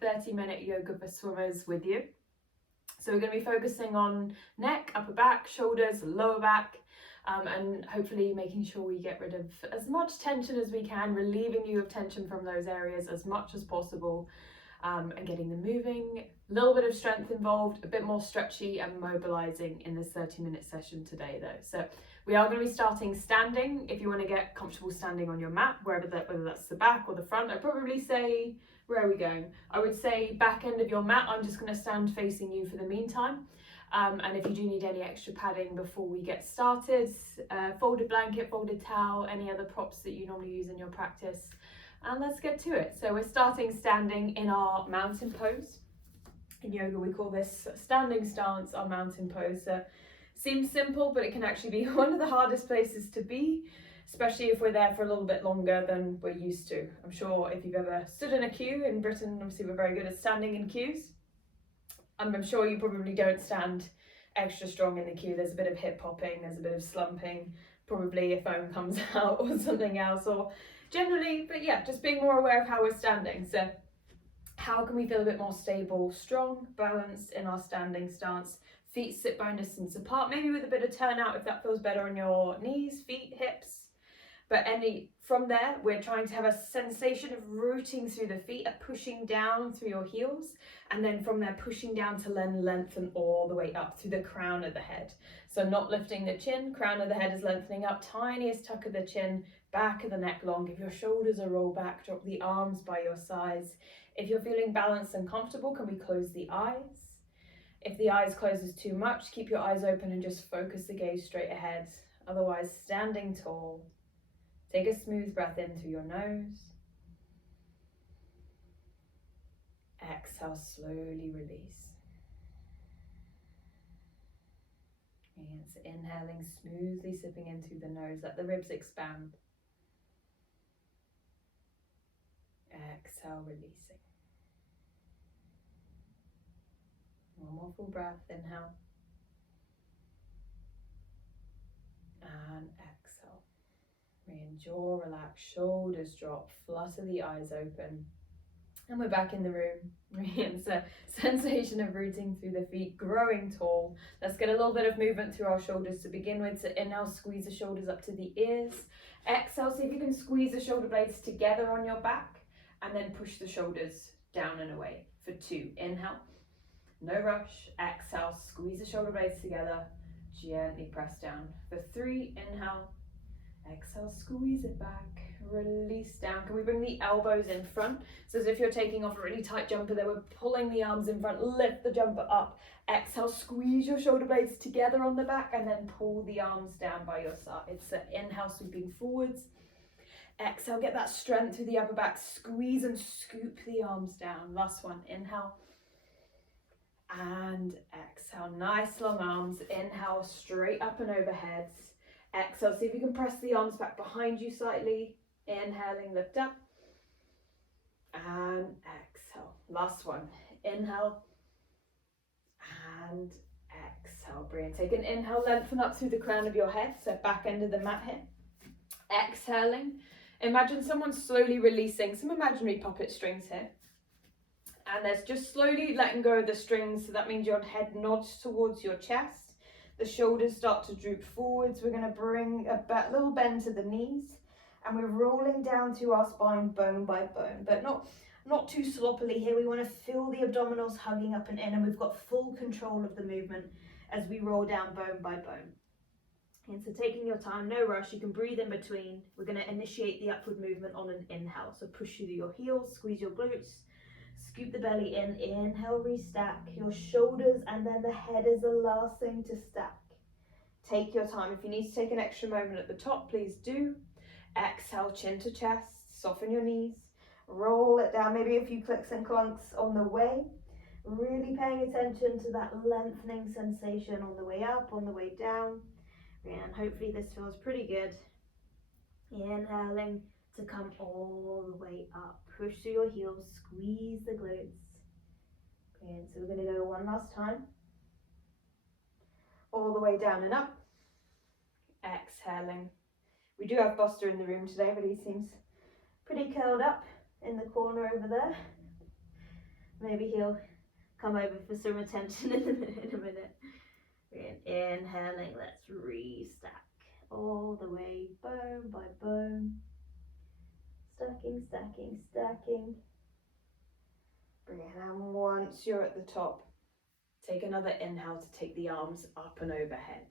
the 30-minute yoga for swimmers with you. So we're going to be focusing on neck, upper back, shoulders, lower back, and hopefully making sure we get rid of as much tension as we can, relieving you of tension from those areas as much as possible, and getting them moving. A little bit of strength involved, a bit more stretchy and mobilizing in this 30-minute session today though. So we are going to be starting standing. If you want to get comfortable standing on your mat, whether that's the back or the front, I'd probably say, where are we going? I would say back end of your mat. I'm just going to stand facing you for the meantime. And if you do need any extra padding before we get started, folded blanket, folded towel, any other props that you normally use in your practice. And let's get to it. So we're starting standing in our mountain pose. In yoga, we call this standing stance, our mountain pose. Seems simple, but it can actually be one of the hardest places to be, especially if we're there for a little bit longer than we're used to. I'm sure if you've ever stood in a queue in Britain, obviously we're very good at standing in queues. I'm sure you probably don't stand extra strong in the queue. There's a bit of hip hopping, there's a bit of slumping, probably a phone comes out or something else, or generally, but yeah, just being more aware of how we're standing. So how can we feel a bit more stable, strong, balanced in our standing stance? Feet sit bone distance apart, maybe with a bit of turnout if that feels better on your knees, feet, hips. But from there, we're trying to have a sensation of rooting through the feet, of pushing down through your heels, and then from there pushing down to lengthen all the way up through the crown of the head. So not lifting the chin, crown of the head is lengthening up, tiniest tuck of the chin, back of the neck long. If your shoulders are rolled back, drop the arms by your sides. If you're feeling balanced and comfortable, can we close the eyes? If the eyes closes too much, keep your eyes open and just focus the gaze straight ahead. Otherwise, standing tall. Take a smooth breath in through your nose. Exhale, slowly release. And so inhaling, smoothly sipping in through the nose. Let the ribs expand. Exhale, releasing. One more full breath, inhale. And exhale. Jaw relax, shoulders drop, flutter the eyes open. And we're back in the room. It's a sensation of rooting through the feet, growing tall. Let's get a little bit of movement through our shoulders to begin with. So inhale, squeeze the shoulders up to the ears. Exhale, see if you can squeeze the shoulder blades together on your back, and then push the shoulders down and away for 2. Inhale, no rush. Exhale, squeeze the shoulder blades together, gently press down. For 3, inhale. Exhale, squeeze it back, release down. Can we bring the elbows in front? So as if you're taking off a really tight jumper there, we're pulling the arms in front, lift the jumper up. Exhale, squeeze your shoulder blades together on the back and then pull the arms down by your sides. So inhale, sweeping forwards. Exhale, get that strength through the upper back, squeeze and scoop the arms down. Last one, inhale. And exhale, nice long arms. Inhale, straight up and overhead. Exhale, see if you can press the arms back behind you slightly. Inhaling, lift up. And exhale. Last one. Inhale. And exhale. Brilliant. Take an inhale, lengthen up through the crown of your head. So back end of the mat here. Exhaling. Imagine someone slowly releasing some imaginary puppet strings here. And there's just slowly letting go of the strings. So that means your head nods towards your chest. The shoulders start to droop forwards. We're going to bring a little bend to the knees, and we're rolling down through our spine bone by bone, but not too sloppily here. We want to feel the abdominals hugging up and in, and we've got full control of the movement as we roll down bone by bone. And so taking your time, no rush, you can breathe in between. We're going to initiate the upward movement on an inhale. So push through your heels, squeeze your glutes. Scoop the belly in, inhale, restack your shoulders, and then the head is the last thing to stack. Take your time. If you need to take an extra moment at the top, please do. Exhale, chin to chest, soften your knees, roll it down, maybe a few clicks and clunks on the way. Really paying attention to that lengthening sensation on the way up, on the way down. And hopefully this feels pretty good. Inhaling to come all the way up. Push through your heels, squeeze the glutes. And so we're going to go one last time. All the way down and up. Exhaling. We do have Buster in the room today, but he seems pretty curled up in the corner over there. Maybe he'll come over for some attention in a minute. Inhaling, let's restack all the way, bone by bone. Stacking, stacking, stacking. Brilliant. And once you're at the top, take another inhale to take the arms up and overhead.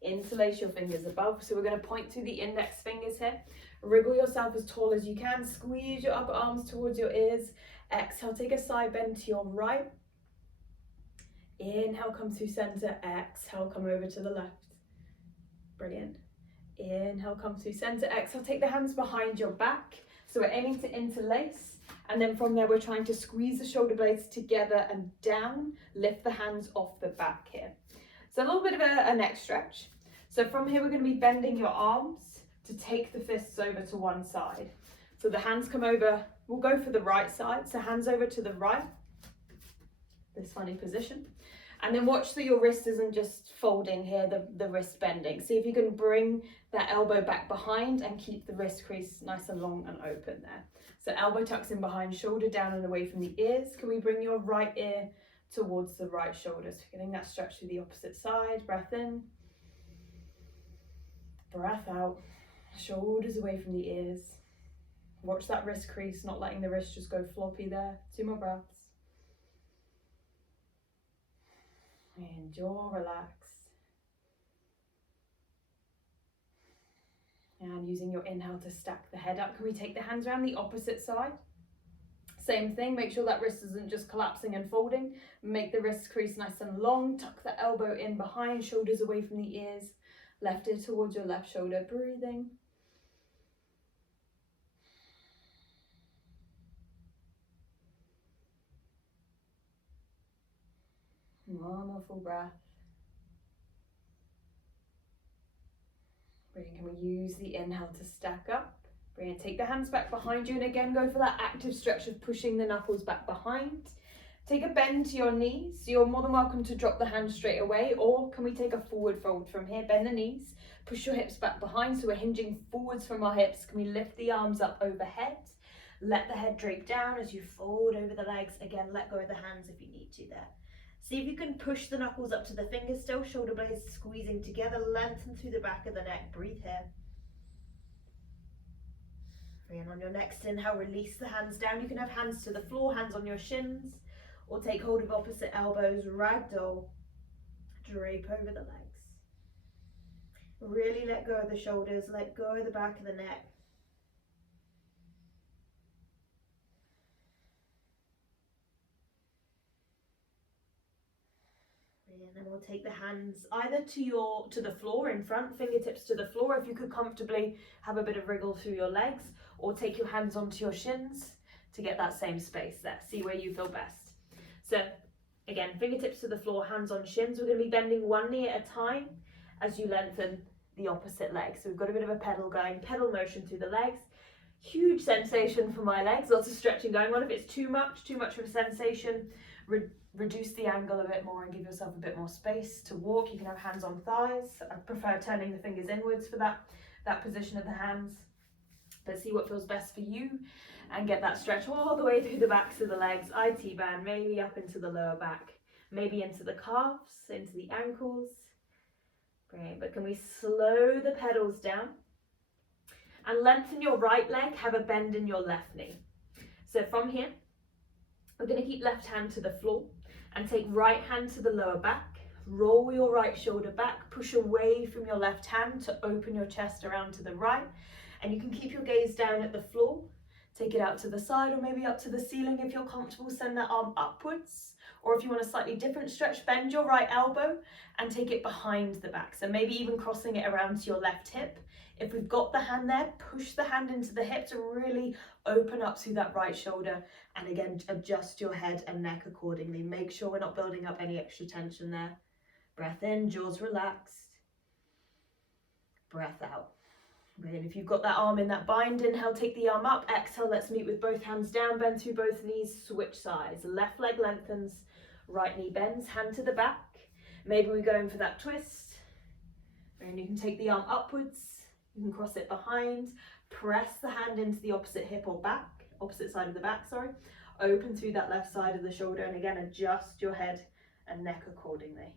Interlace your fingers above. So we're going to point to the index fingers here. Wriggle yourself as tall as you can. Squeeze your upper arms towards your ears. Exhale, take a side bend to your right. Inhale, come through center. Exhale, come over to the left. Brilliant. Inhale, come through center. Exhale, take the hands behind your back. So we're aiming to interlace. And then from there, we're trying to squeeze the shoulder blades together and down. Lift the hands off the back here. So a little bit of a neck stretch. So from here, we're going to be bending your arms to take the fists over to one side. So the hands come over, we'll go for the right side. So hands over to the right, this funny position. And then watch that your wrist isn't just folding here, the wrist bending. See if you can bring that elbow back behind and keep the wrist crease nice and long and open there. So elbow tucks in behind, shoulder down and away from the ears. Can we bring your right ear towards the right shoulder? So getting that stretch through the opposite side. Breath in. Breath out. Shoulders away from the ears. Watch that wrist crease, not letting the wrist just go floppy there. 2 more breaths. And jaw relaxed. And using your inhale to stack the head up. Can we take the hands around the opposite side? Same thing, make sure that wrist isn't just collapsing and folding. Make the wrist crease nice and long. Tuck the elbow in behind, shoulders away from the ears. Left ear towards your left shoulder, breathing. One more full breath. Brilliant. Can we use the inhale to stack up? Brilliant. Take the hands back behind you and again go for that active stretch of pushing the knuckles back behind. Take a bend to your knees. So you're more than welcome to drop the hands straight away, or can we take a forward fold from here? Bend the knees, push your hips back behind. So we're hinging forwards from our hips. Can we lift the arms up overhead? Let the head drape down as you fold over the legs. Again, let go of the hands if you need to there. See if you can push the knuckles up to the fingers still, shoulder blades squeezing together, lengthen through the back of the neck, breathe here. And on your next inhale, release the hands down. You can have hands to the floor, hands on your shins, or take hold of opposite elbows, ragdoll, drape over the legs. Really let go of the shoulders, let go of the back of the neck. And then we'll take the hands either to the floor in front, fingertips to the floor if you could comfortably have a bit of wriggle through your legs, or take your hands onto your shins to get that same space there. See where you feel best. So again, fingertips to the floor, hands on shins. We're going to be bending one knee at a time as you lengthen the opposite leg. So we've got a bit of a pedal going, pedal motion through the legs. Huge sensation for my legs, lots of stretching going on. If it's too much of a sensation, reduce the angle a bit more and give yourself a bit more space to walk. You can have hands on thighs. I prefer turning the fingers inwards for that position of the hands. But see what feels best for you and get that stretch all the way through the backs of the legs. IT band, maybe up into the lower back, maybe into the calves, into the ankles. Great, but can we slow the pedals down and lengthen your right leg, have a bend in your left knee. So from here, we're going to keep left hand to the floor and take right hand to the lower back. Roll your right shoulder back, push away from your left hand to open your chest around to the right. And you can keep your gaze down at the floor. Take it out to the side or maybe up to the ceiling if you're comfortable. Send that arm upwards. Or if you want a slightly different stretch, bend your right elbow and take it behind the back. So maybe even crossing it around to your left hip. If we've got the hand there, push the hand into the hip to really open up through that right shoulder. And again, adjust your head and neck accordingly. Make sure we're not building up any extra tension there. Breath in, jaws relaxed. Breath out. And if you've got that arm in that bind, inhale, take the arm up. Exhale, let's meet with both hands down, bend through both knees, switch sides. Left leg lengthens, right knee bends, hand to the back. Maybe we go in for that twist. And you can take the arm upwards. You can cross it behind. Press the hand into the opposite hip or back, opposite side of the back, sorry. open through that left side of the shoulder, and again, adjust your head and neck accordingly.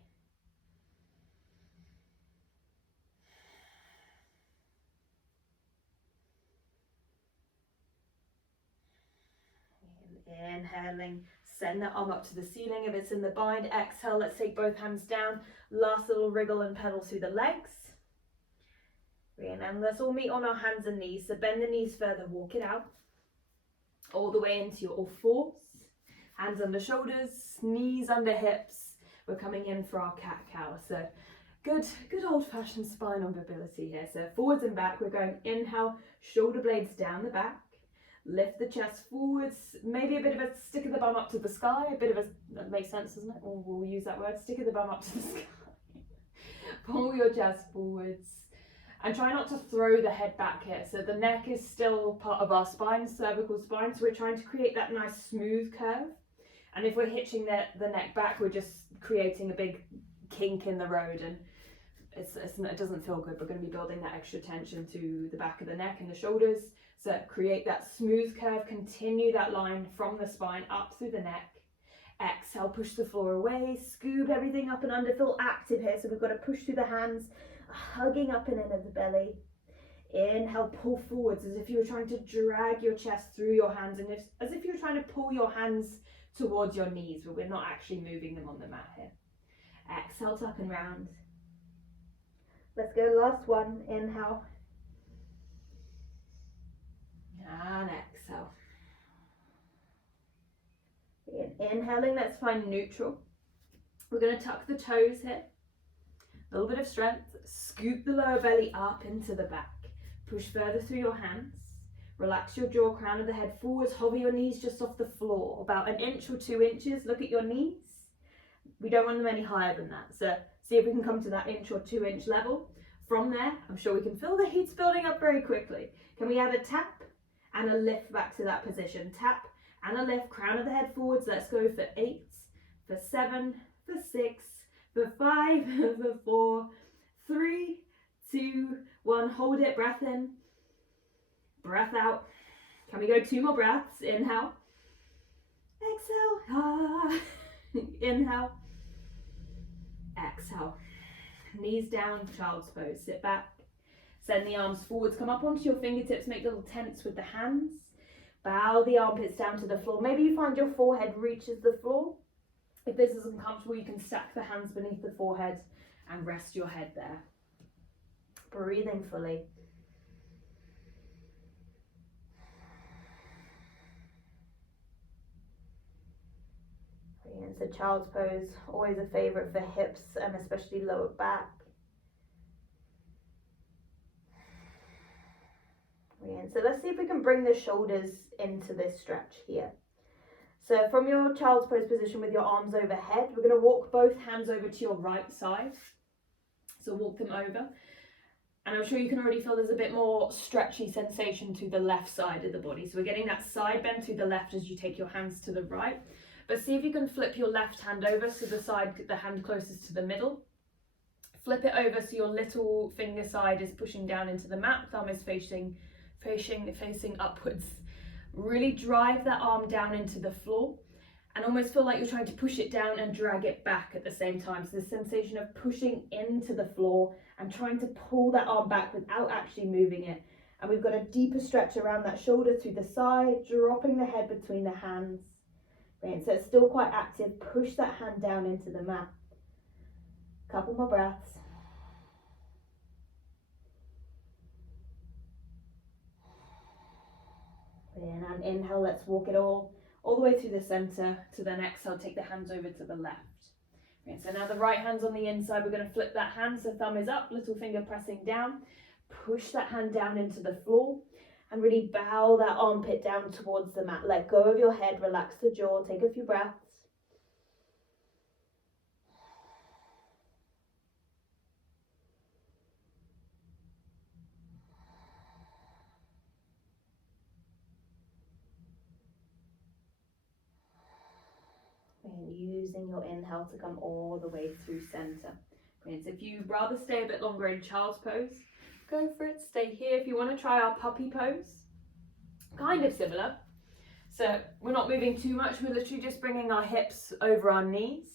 Inhaling, send that arm up to the ceiling if it's in the bind. Exhale, let's take both hands down. Last little wriggle and pedal through the legs. And let's all meet on our hands and knees. So bend the knees further, walk it out. All the way into your all fours. Hands under shoulders, knees under hips. We're coming in for our cat-cow. So good old-fashioned spinal mobility here. So forwards and back, we're going inhale, shoulder blades down the back. Lift the chest forwards, maybe a bit of a stick of the bum up to the sky, a bit of a, that makes sense, doesn't it? We'll use that word, stick of the bum up to the sky. Pull your chest forwards and try not to throw the head back here. So the neck is still part of our spine, cervical spine, so we're trying to create that nice smooth curve. And if we're hitching the neck back, we're just creating a big kink in the road, and it doesn't feel good. We're going to be building that extra tension to the back of the neck and the shoulders. So create that smooth curve, continue that line from the spine up through the neck. Exhale, push the floor away, scoop everything up and under, feel active here. So we've got to push through the hands, hugging up and in of the belly. Inhale, pull forwards as if you were trying to drag your chest through your hands, and as if you're trying to pull your hands towards your knees, but we're not actually moving them on the mat here. Exhale, tuck and round. Let's go, last one. Inhale. And exhale. Inhaling, let's find neutral. We're going to tuck the toes here. A little bit of strength. Scoop the lower belly up into the back. Push further through your hands. Relax your jaw, crown of the head forwards. Hover your knees just off the floor, about 1 inch or 2 inches. Look at your knees. We don't want them any higher than that. So see if we can come to that 1 inch or 2 inch level. From there, I'm sure we can feel the heat's building up very quickly. Can we add a tap and a lift back to that position? Tap and a lift, crown of the head forwards. Let's go for 8, for 7, for 6, for 5, for 4, 3, 2, 1. Hold it, breath in, breath out. Can we go 2 more breaths? Inhale, exhale, inhale, exhale. Knees down, child's pose. Sit back, send the arms forwards, come up onto your fingertips, make little tents with the hands. Bow the armpits down to the floor. Maybe you find your forehead reaches the floor. If this isn't comfortable, you can stack the hands beneath the forehead and rest your head there. Breathing fully. And so child's pose, always a favorite for hips and especially lower back. So let's see if we can bring the shoulders into this stretch here. So from your child's pose position with your arms overhead, we're going to walk both hands over to your right side. So walk them over. And I'm sure you can already feel there's a bit more stretchy sensation to the left side of the body. So we're getting that side bend to the left as you take your hands to the right. But see if you can flip your left hand over, so the hand closest to the middle. Flip it over so your little finger side is pushing down into the mat, thumb is facing upwards. Really drive that arm down into the floor and almost feel like you're trying to push it down and drag it back at the same time. So the sensation of pushing into the floor and trying to pull that arm back without actually moving it. And we've got a deeper stretch around that shoulder through the side, dropping the head between the hands. Right, so it's still quite active. Push that hand down into the mat. Couple more breaths. And inhale, let's walk it all the way through the center to then exhale, take the hands over to the left. Right, so now the right hand's on the inside, we're going to flip that hand, so thumb is up, little finger pressing down. Push that hand down into the floor and really bow that armpit down towards the mat. Let go of your head, relax the jaw, take a few breaths. And using your inhale to come all the way through center. Brilliant. So if you'd rather stay a bit longer in child's pose, go for it, stay here. If you want to try our puppy pose, kind of similar. So we're not moving too much, we're literally just bringing our hips over our knees.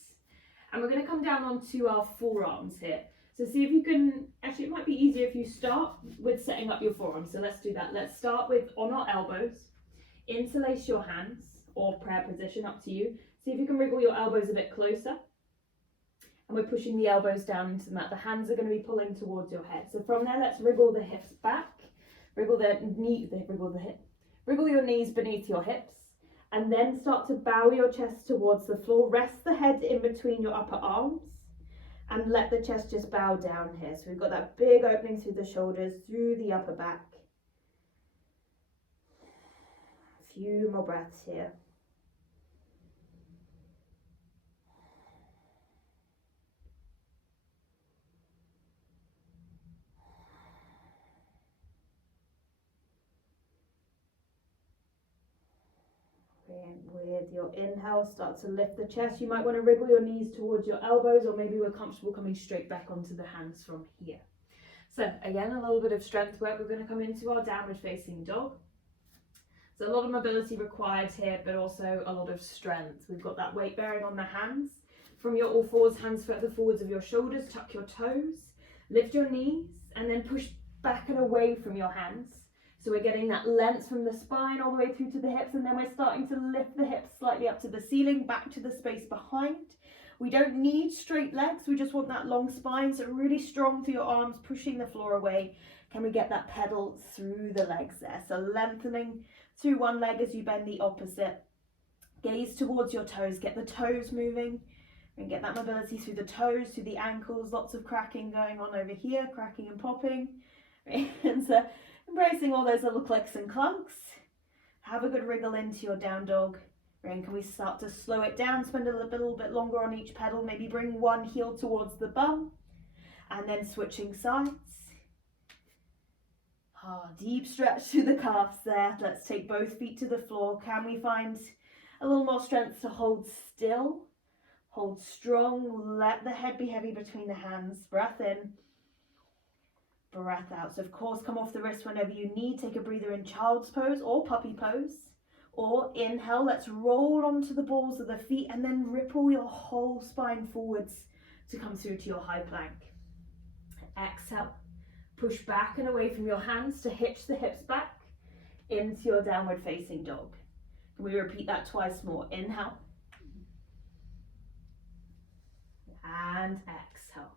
And we're going to come down onto our forearms here. So see if you can, actually it might be easier if you start with setting up your forearms. So let's do that. Let's start with on our elbows, interlace your hands or prayer position, up to you. See if you can wriggle your elbows a bit closer. And we're pushing the elbows down into the mat. The hands are going to be pulling towards your head. So from there, let's wriggle the hips back, wriggle your knees beneath your hips. And then start to bow your chest towards the floor. Rest the head in between your upper arms and let the chest just bow down here. So we've got that big opening through the shoulders, through the upper back. A few more breaths here. With your inhale, start to lift the chest. You might want to wriggle your knees towards your elbows, or maybe we're comfortable coming straight back onto the hands from here. So again, a little bit of strength work. We're going to come into our downward facing dog. So a lot of mobility required here, but also a lot of strength. We've got that weight bearing on the hands. From your all fours, hands further forwards of your shoulders, tuck your toes, lift your knees, and then push back and away from your hands. So we're getting that length from the spine all the way through to the hips, and then we're starting to lift the hips slightly up to the ceiling, back to the space behind. We don't need straight legs, we just want that long spine, so really strong through your arms, pushing the floor away. Can we get that pedal through the legs there? So lengthening through one leg as you bend the opposite. Gaze towards your toes, get the toes moving, and get that mobility through the toes, through the ankles, lots of cracking going on over here, cracking and popping. And so embracing all those little clicks and clunks. Have a good wriggle into your down dog. And can we start to slow it down, spend a little bit longer on each pedal, maybe bring one heel towards the bum, and then switching sides. Deep stretch through the calves there. Let's take both feet to the floor. Can we find a little more strength to hold still? Hold strong, let the head be heavy between the hands. Breath in. Breath out. So of course, come off the wrist whenever you need. Take a breather in child's pose or puppy pose. Or inhale, let's roll onto the balls of the feet and then ripple your whole spine forwards to come through to your high plank. Exhale, push back and away from your hands to hitch the hips back into your downward facing dog. We repeat that twice more. Inhale. And exhale.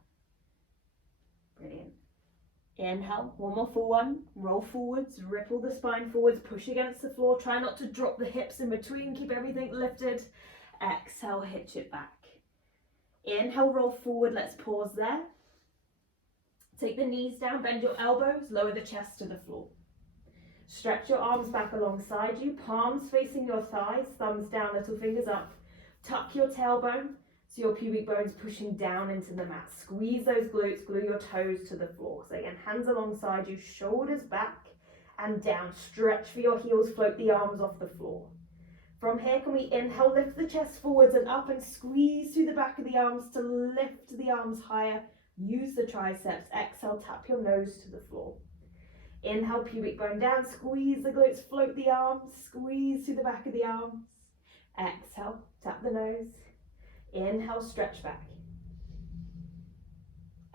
Brilliant. Inhale, one more full one, roll forwards, ripple the spine forwards, push against the floor, try not to drop the hips in between, keep everything lifted. Exhale, hitch it back. Inhale, roll forward, let's pause there. Take the knees down, bend your elbows, lower the chest to the floor. Stretch your arms back alongside you, palms facing your thighs, thumbs down, little fingers up. Tuck your tailbone, so your pubic bone's pushing down into the mat. Squeeze those glutes, glue your toes to the floor. So again, hands alongside you, shoulders back and down. Stretch for your heels, float the arms off the floor. From here, can we inhale, lift the chest forwards and up and squeeze through the back of the arms to lift the arms higher. Use the triceps. Exhale, tap your nose to the floor. Inhale, pubic bone down, squeeze the glutes, float the arms, squeeze through the back of the arms. Exhale, tap the nose. Inhale, stretch back.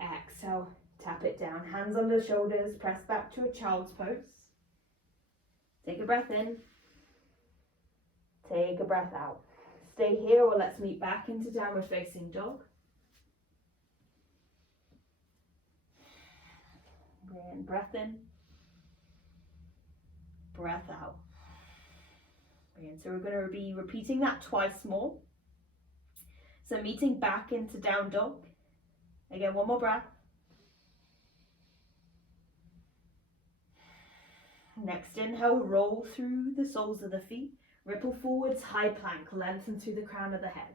Exhale, tap it down. Hands under the shoulders, press back to a child's pose. Take a breath in. Take a breath out. Stay here or let's meet back into downward facing dog. And breath in. Breath out. And so we're going to be repeating that twice more. So meeting back into down dog. Again, one more breath. Next inhale, roll through the soles of the feet. Ripple forwards, high plank, lengthen through the crown of the head.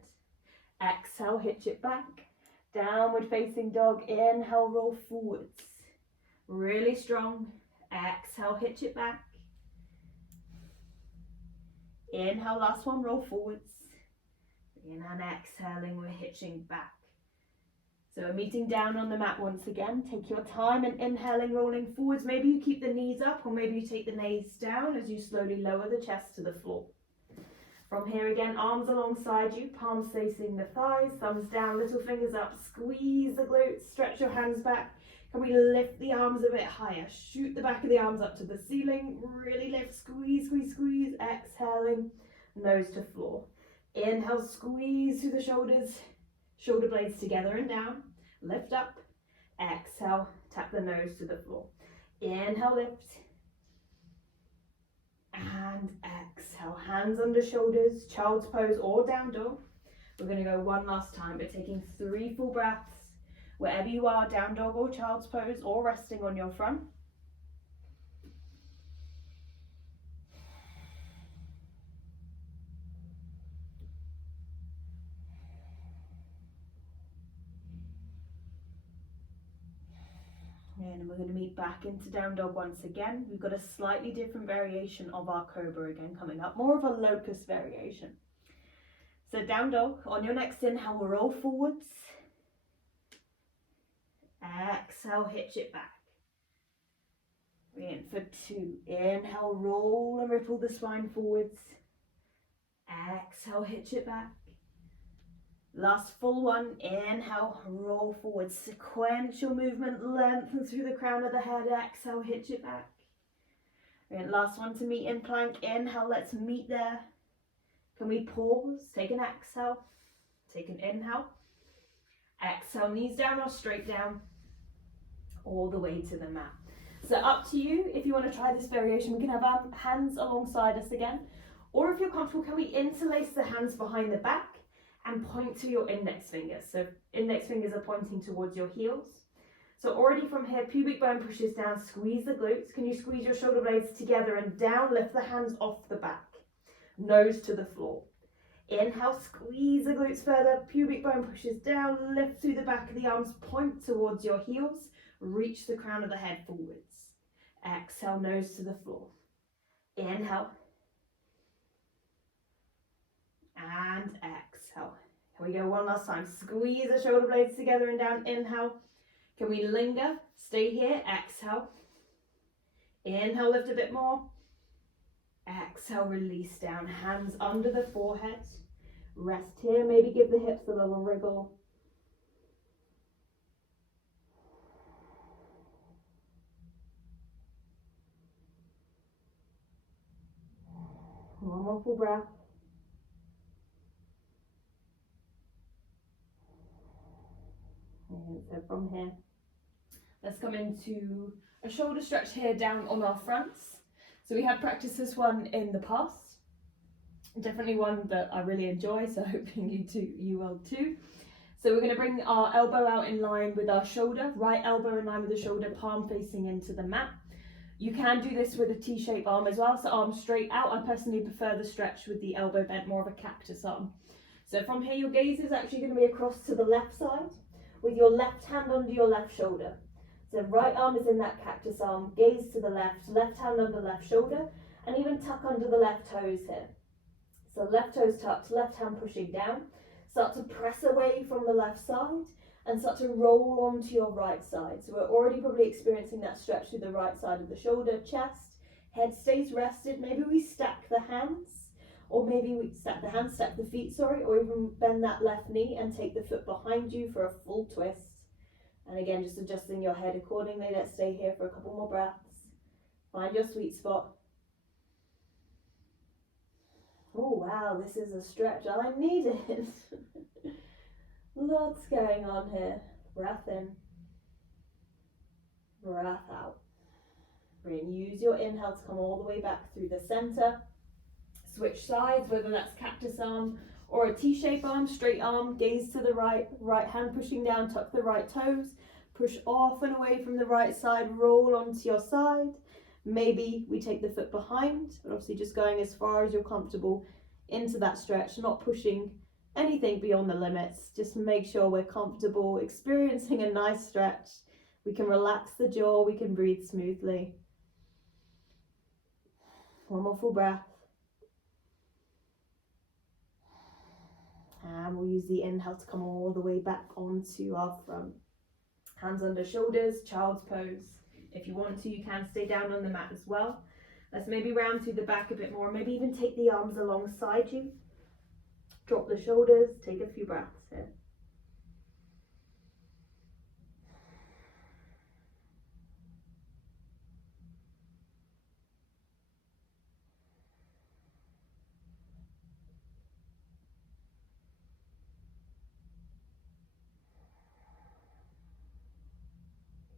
Exhale, hitch it back. Downward facing dog. Inhale, roll forwards. Really strong. Exhale, hitch it back. Inhale, last one, roll forwards. In and exhaling, we're hitching back. So we're meeting down on the mat once again. Take your time and inhaling, rolling forwards. Maybe you keep the knees up or maybe you take the knees down as you slowly lower the chest to the floor. From here again, arms alongside you, palms facing the thighs, thumbs down, little fingers up, squeeze the glutes, stretch your hands back. Can we lift the arms a bit higher? Shoot the back of the arms up to the ceiling, really lift, squeeze, squeeze, squeeze, exhaling, nose to floor. Inhale, squeeze through the shoulders, shoulder blades together and down, lift up, exhale, tap the nose to the floor. Inhale, lift, and exhale, hands under shoulders, child's pose or down dog. We're going to go one last time, but taking 3 full breaths, wherever you are, down dog or child's pose or resting on your front. And we're going to meet back into down dog once again. We've got a slightly different variation of our cobra again coming up, more of a locust variation. So down dog, on your next inhale, we'll roll forwards. Exhale, hitch it back. In for 2. Inhale, roll and ripple the spine forwards. Exhale, hitch it back. Last full one, inhale, roll forward, sequential movement, lengthen through the crown of the head, exhale, hitch it back. And last one to meet in plank, inhale, let's meet there. Can we pause, take an exhale, take an inhale, exhale, knees down or straight down, all the way to the mat. So up to you, if you want to try this variation, we can have our hands alongside us again, or if you're comfortable, can we interlace the hands behind the back and point to your index fingers. So index fingers are pointing towards your heels. So already from here, pubic bone pushes down, squeeze the glutes. Can you squeeze your shoulder blades together and down, lift the hands off the back, nose to the floor. Inhale, squeeze the glutes further, pubic bone pushes down, lift through the back of the arms, point towards your heels, reach the crown of the head forwards. Exhale, nose to the floor. Inhale. And exhale. Here we go one last time. Squeeze the shoulder blades together and down. Inhale. Can we linger? Stay here. Exhale. Inhale, lift a bit more. Exhale, release down. Hands under the forehead. Rest here. Maybe give the hips a little wriggle. One more full breath. And so from here, let's come into a shoulder stretch here down on our fronts. So we have practiced this one in the past. Definitely one that I really enjoy, so hoping you will too. So we're going to bring our elbow out in line with our shoulder, right elbow in line with the shoulder, palm facing into the mat. You can do this with a T-shaped arm as well, so arm straight out. I personally prefer the stretch with the elbow bent, more of a cactus arm. So from here, your gaze is actually going to be across to the left side, with your left hand under your left shoulder. So right arm is in that cactus arm, gaze to the left hand under left shoulder, and even tuck under the left toes here. So left toes tucked, left hand pushing down. Start to press away from the left side and start to roll onto your right side. So we're already probably experiencing that stretch through the right side of the shoulder, chest, head stays rested. Maybe we stack the hands, or maybe we stack the feet, or even bend that left knee and take the foot behind you for a full twist. And again, just adjusting your head accordingly. Let's stay here for a couple more breaths. Find your sweet spot. Oh wow, this is a stretch I needed. Lots going on here. Breath in, breath out. Bring, use your inhale to come all the way back through the center. Switch sides, whether that's cactus arm or a T-shaped arm, straight arm, gaze to the right, right hand pushing down, tuck the right toes, push off and away from the right side, roll onto your side. Maybe we take the foot behind, but obviously just going as far as you're comfortable into that stretch, not pushing anything beyond the limits. Just make sure we're comfortable, experiencing a nice stretch. We can relax the jaw, we can breathe smoothly. One more full breath. And we'll use the inhale to come all the way back onto our front. Hands under shoulders, child's pose. If you want to, you can stay down on the mat as well. Let's maybe round through the back a bit more, maybe even take the arms alongside you. Drop the shoulders, take a few breaths here.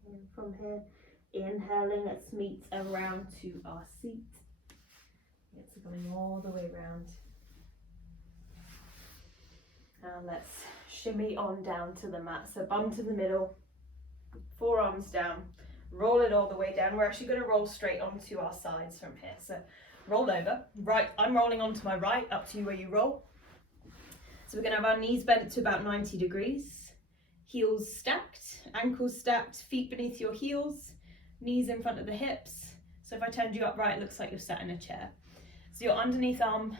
And from here, inhaling, let's meet around to our seat. It's going all the way around. Now let's shimmy on down to the mat. So bum to the middle, forearms down, roll it all the way down. We're actually going to roll straight onto our sides from here. So roll over, right, I'm rolling onto my right, up to you where you roll. So we're going to have our knees bent to about 90 degrees, heels stacked, ankles stacked, feet beneath your heels, knees in front of the hips. So if I turned you upright, it looks like you're sat in a chair. So your underneath arm,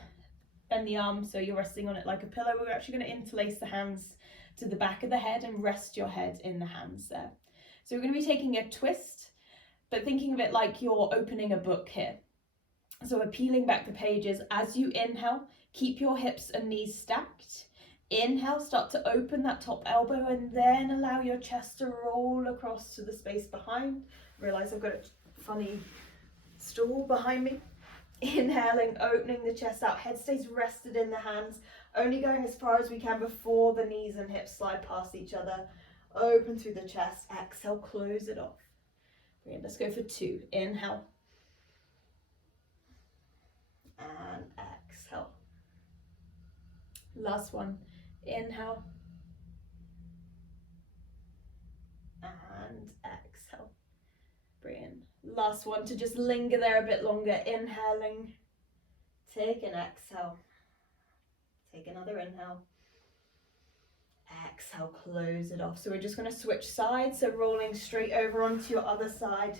bend the arm so you're resting on it like a pillow. We're actually going to interlace the hands to the back of the head and rest your head in the hands there. So we're going to be taking a twist, but thinking of it like you're opening a book here. So we're peeling back the pages. As you inhale, keep your hips and knees stacked. Inhale, start to open that top elbow and then allow your chest to roll across to the space behind. Realize I've got a funny stool behind me. Inhaling, opening the chest out, head stays rested in the hands, only going as far as we can before the knees and hips slide past each other. Open through the chest, exhale, close it off. Brilliant, let's go for 2. Inhale. And exhale. Last one. Inhale. And exhale. Brilliant. Last one to just linger there a bit longer. Inhaling. Take an exhale. Take another inhale. Exhale, close it off. So we're just going to switch sides. So rolling straight over onto your other side.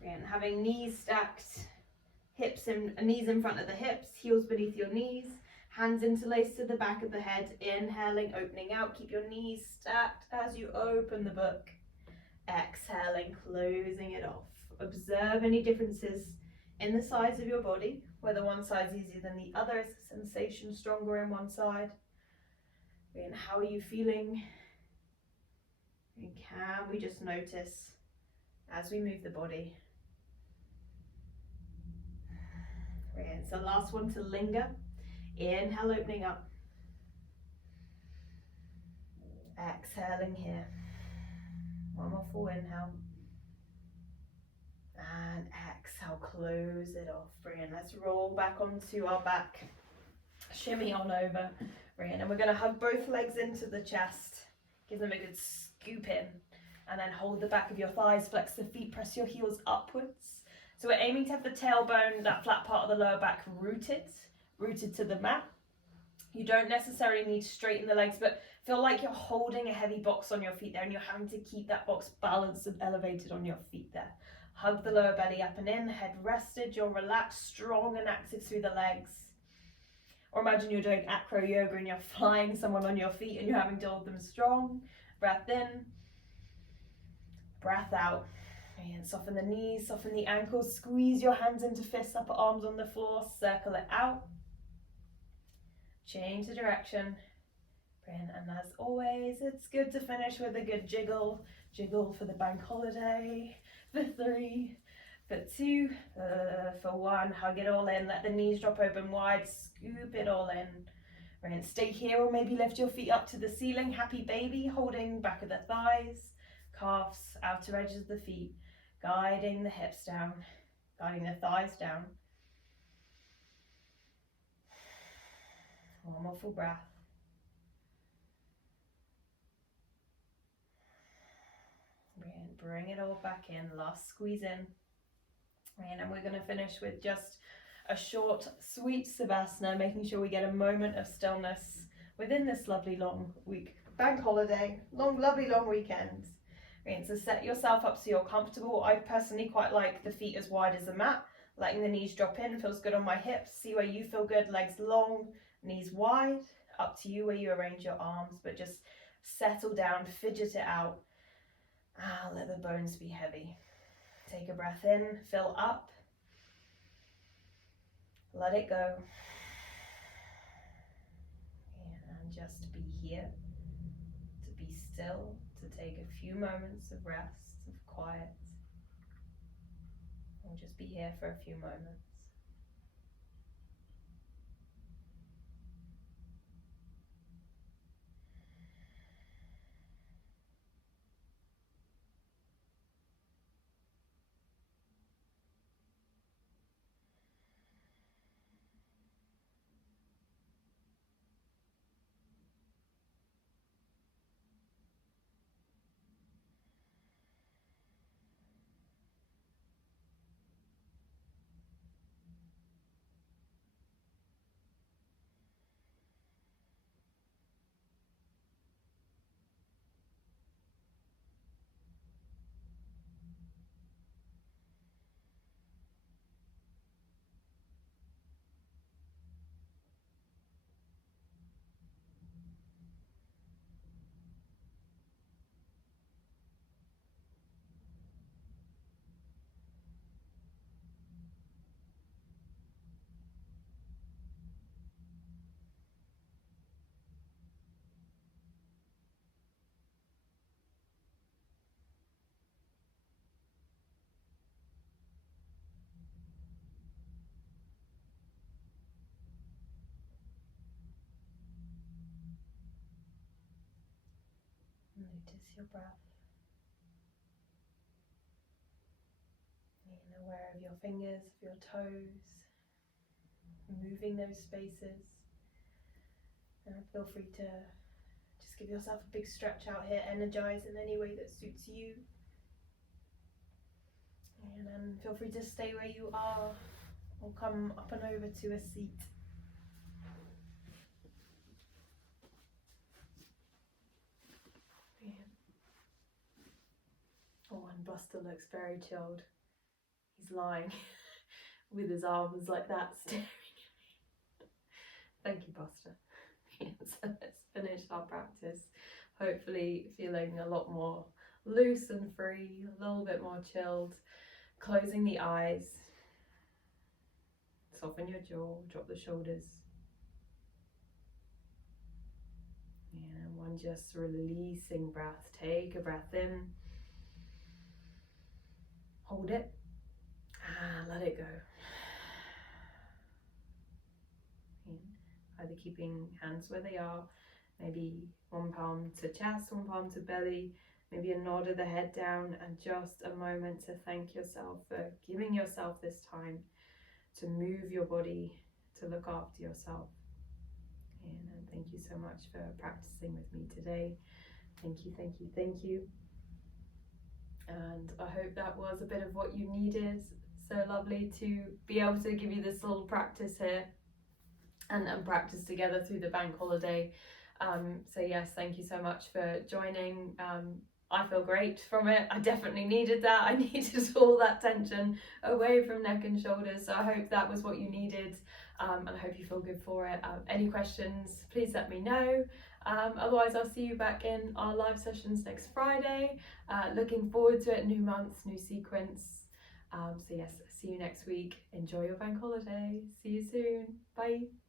And having knees stacked, hips and knees in front of the hips, heels beneath your knees, hands interlaced to the back of the head. Inhaling, opening out. Keep your knees stacked as you open the book. Exhaling, closing it off. Observe any differences in the sides of your body, whether one side's easier than the other. Is the sensation stronger in one side? And how are you feeling? And can we just notice as we move the body? And so last one to linger. Inhale, opening up. Exhaling here. One more full inhale. And exhale, close it off. Brilliant. Let's roll back onto our back. Shimmy on over. Brilliant. And we're going to hug both legs into the chest. Give them a good scoop in. And then hold the back of your thighs. Flex the feet. Press your heels upwards. So we're aiming to have the tailbone, that flat part of the lower back, rooted to the mat. You don't necessarily need to straighten the legs, but feel like you're holding a heavy box on your feet there and you're having to keep that box balanced and elevated on your feet there. Hug the lower belly up and in, head rested, you're relaxed, strong and active through the legs. Or imagine you're doing acro yoga and you're flying someone on your feet and you're having to hold them strong. Breath in, breath out. And soften the knees, soften the ankles, squeeze your hands into fists, upper arms on the floor, circle it out. Change the direction. And as always, it's good to finish with a good jiggle. Jiggle for the bank holiday, for 3, for 2, for 1. Hug it all in, let the knees drop open wide, scoop it all in. And stay here or maybe lift your feet up to the ceiling. Happy baby, holding back of the thighs, calves, outer edges of the feet. Guiding the hips down, guiding the thighs down. One more full breath. Bring it all back in, last squeeze in. And we're going to finish with just a short, sweet Savasana, making sure we get a moment of stillness within this lovely long week, bank holiday, lovely long weekend. So set yourself up so you're comfortable. I personally quite like the feet as wide as the mat, letting the knees drop in, feels good on my hips. See where you feel good, legs long, knees wide. Up to you where you arrange your arms, but just settle down, fidget it out. Let the bones be heavy. Take a breath in, fill up. Let it go. just to be here, to be still, to take a few moments of rest, of quiet. We'll just be here for a few moments. Notice your breath. Being aware of your fingers, of your toes, moving those spaces. And feel free to just give yourself a big stretch out here, energize in any way that suits you. And then feel free to stay where you are or come up and over to a seat. Oh, and Buster looks very chilled. He's lying with his arms like that, staring at me. Thank you, Buster. So let's finish our practice. Hopefully feeling a lot more loose and free, a little bit more chilled. Closing the eyes. Soften your jaw, drop the shoulders. And one just releasing breath. Take a breath in. Hold it. And let it go. Either keeping hands where they are, maybe one palm to chest, one palm to belly, maybe a nod of the head down, and just a moment to thank yourself for giving yourself this time to move your body, to look after yourself. And thank you so much for practicing with me today. Thank you, thank you, thank you. And I hope that was a bit of what you needed. So lovely to be able to give you this little practice here and practice together through the bank holiday. So yes, thank you so much for joining. I feel great from it. I definitely needed that. I needed all that tension away from neck and shoulders. So I hope that was what you needed, and I hope you feel good for it. Any questions, please let me know. Otherwise, I'll see you back in our live sessions next Friday. Looking forward to it. New month, new sequence. So yes, see you next week. Enjoy your bank holiday. See you soon. Bye.